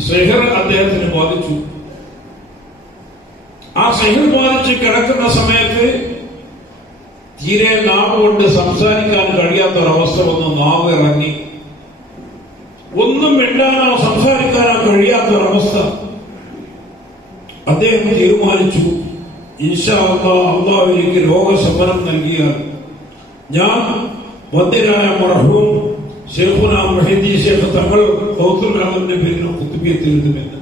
സെഹർ അദ്ദേഹത്തിന് ബാധിച്ചു. ആ സെഹർ ബാധിച്ച് കിടക്കുന്ന സമയത്ത് തീരെ നാവ് കൊണ്ട് സംസാരിക്കാൻ കഴിയാത്തൊരവസ്ഥ വന്ന്. നാവ് ഇറങ്ങി. ഒന്നും മിണ്ടാനോ സംസാരിക്കാനോ കഴിയാത്തൊരവസ്ഥ അദ്ദേഹം തീരുമാനിച്ചു. ഇൻഷാ അള്ളാഹ് എനിക്ക് രോഗശമനം നൽകിയാൽ ഞാൻ വന്ദ്യരായ മർഹൂം ഷെയ്ഖുന മഹീദി ഷെയ്ഖ് തങ്ങൾ ഹൗസുലാമിന്റെ പേരിൽ കുത്തുബിയത്ത് എഴുതുമെന്ന്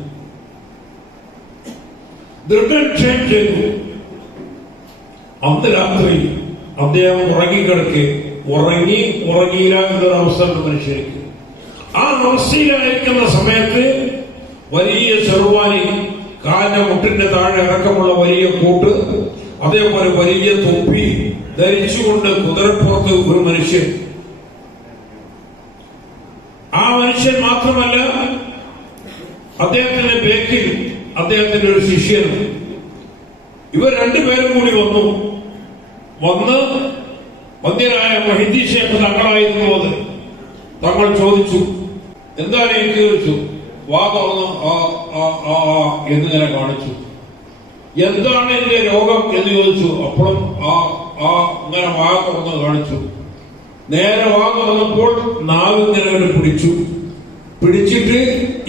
ദൃഢനിശ്ചയം ചെയ്തു. അന്ന് രാത്രി അദ്ദേഹം ഉറങ്ങിക്കിടക്കെ ഉറങ്ങി ഉറങ്ങിയില്ല എന്നൊരു ഉണ്ട് മനുഷ്യർക്ക്. ആ അവസ്ഥയിലായിരിക്കുന്ന സമയത്ത് വലിയ ചെറുവാനി കാലിന്റെ മുട്ടിന്റെ താഴെ ഇറക്കമുള്ള വലിയ കൂട്ട് അതേപോലെ വലിയ തൊപ്പി ധരിച്ചുകൊണ്ട് കുതിരപ്പുറത്ത് ഒരു മനുഷ്യൻ ആ മനുഷ്യൻ മാത്രമല്ല അദ്ദേഹത്തിന്റെ ബേക്കിൽ അദ്ദേഹത്തിന്റെ ഒരു ശിഷ്യൻ ഇവർ രണ്ടുപേരും കൂടി വന്നു. വന്ന് മന്ദിരായ മഹിന്ദി ഷേഖ് തങ്ങളായിരുന്നു അത്. തങ്ങൾ ചോദിച്ചു എന്താണ് എനിക്ക് ചോദിച്ചു വാ തുറന്ന് ആ കാണിച്ചു. എന്താണ് എന്റെ രോഗം? എന്ന് ചോദിച്ചു. അപ്പോഴും ആ ആ ഇങ്ങനെ വാ തുറന്ന് കാണിച്ചു. നേരെ വാ തുറന്നപ്പോൾ നാവ് ഇങ്ങനെ പിടിച്ചു. പിടിച്ചിട്ട്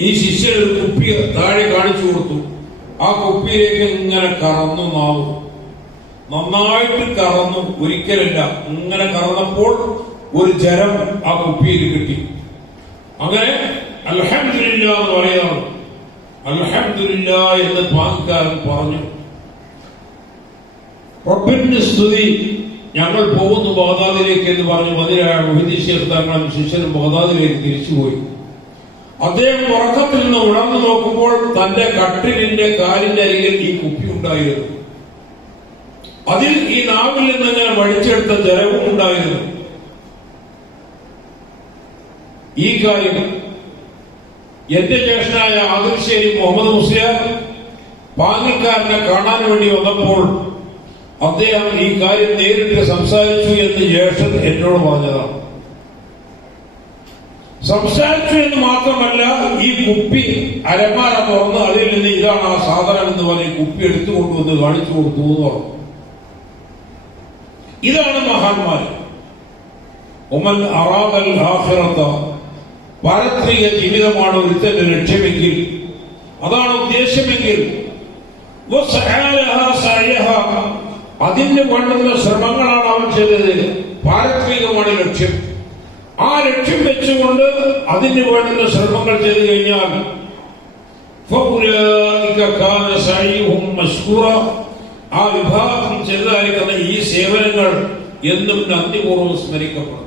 ഈ ശിഷ്യൻ ഒരു കുപ്പി താഴെ കാണിച്ചു കൊടുത്തു. ആ കുപ്പിയിലേക്ക് ഇങ്ങനെ കറന്നു നാവും നന്നായിട്ട് കറന്നു. ഒരിക്കലല്ല ഇങ്ങനെ കറന്നപ്പോൾ ഒരു ജലം ആ കുപ്പിയിൽ കിട്ടി. അങ്ങനെ അലഹമില്ല എന്ന് പറയാറ് അലഹമില്ല എന്ന് പാകിസ്ഥാൻ പറഞ്ഞു. റബ്ബിന്റെ സ്തുതി ഞങ്ങൾ പോകുന്നു ബാഗാദിലേക്ക് എന്ന് പറഞ്ഞു മതിരായ മുഹിദി തങ്ങളും ശിഷ്യനും ബഗദാദിലേക്ക് തിരിച്ചുപോയി. അദ്ദേഹം ഉറക്കത്തിൽ നിന്ന് ഉണർന്നു നോക്കുമ്പോൾ തന്റെ കട്ടിലിന്റെ കാലിന്റെ അരികിൽ ഈ കുപ്പി ഉണ്ടായിരുന്നു. അതിൽ ഈ നാവിൽ നിന്ന് ഇങ്ങനെ വടിച്ചെടുത്ത ജലവും ഉണ്ടായിരുന്നു. ഈ കാര്യം എന്റെ ജ്യേഷ്ഠനായ ആദിർശ്ശേരി മുഹമ്മദ് മുസ്ലിയാർ പാങ്ങിക്കാരനെ കാണാൻ വേണ്ടി വന്നപ്പോൾ അദ്ദേഹം ഈ കാര്യം നേരിട്ട് സംസാരിച്ചു എന്ന് ജ്യേഷ്ഠൻ എന്നോട് പറഞ്ഞതാണ്. സംസാരിച്ചു എന്ന് മാത്രമല്ല ഈ കുപ്പി അരമാര തുറന്ന് അതിൽ നിന്ന് ഇതാണ് ആ സാധനം എന്ന് പറഞ്ഞ് കുപ്പി എടുത്തു കൊണ്ടുവന്ന് കാണിച്ചു കൊടുത്തു എന്ന് പറഞ്ഞു. ഇതാണ് മഹാന്മാർ ഒമൻ അറാദൽ ആഖിറത്ത. പാരത്രിക ജീവിതമാണ് ഒരുത്തന്റെ ലക്ഷ്യമെങ്കിൽ അതാണ് ഉദ്ദേശമെങ്കിൽ. അതിന്റെ പണ്ടുള്ള ശ്രമങ്ങളാണ് അവൻ ചെയ്തത്. പാരത്രികമാണ് ലക്ഷ്യം. ആ ലക്ഷ്യം വെച്ചുകൊണ്ട് അതിന് വേണ്ടുന്ന ശ്രമങ്ങൾ ചെയ്തു കഴിഞ്ഞാൽ ആ വിഭാഗം ചെയ്തതായിരിക്കുന്ന ഈ സേവനങ്ങൾ എന്നും നന്ദിപൂർവം സ്മരിക്കപ്പെടും.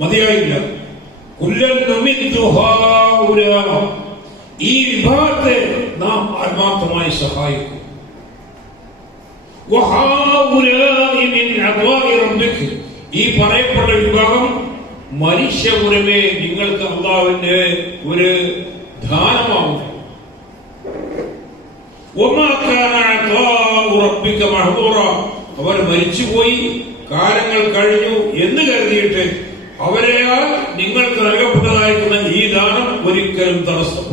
മതിയായില്ല. ഈ വിഭാഗത്തെ നാം ആത്മാർത്ഥമായി സഹായിക്കും. ഈ പറയപ്പെട്ട വിഭാഗം മനുഷ്യപുരമേ നിങ്ങൾക്ക് അള്ളാവിന്റെ ഒരു ദാനമാവും അവർ മരിച്ചുപോയി കാലങ്ങൾ കഴിഞ്ഞു എന്ന് കരുതിയിട്ട് അവരെയാൽ നിങ്ങൾക്ക് നൽകപ്പെട്ടതായിരിക്കുന്ന ഈ ദാനം ഒരിക്കലും തടസ്സം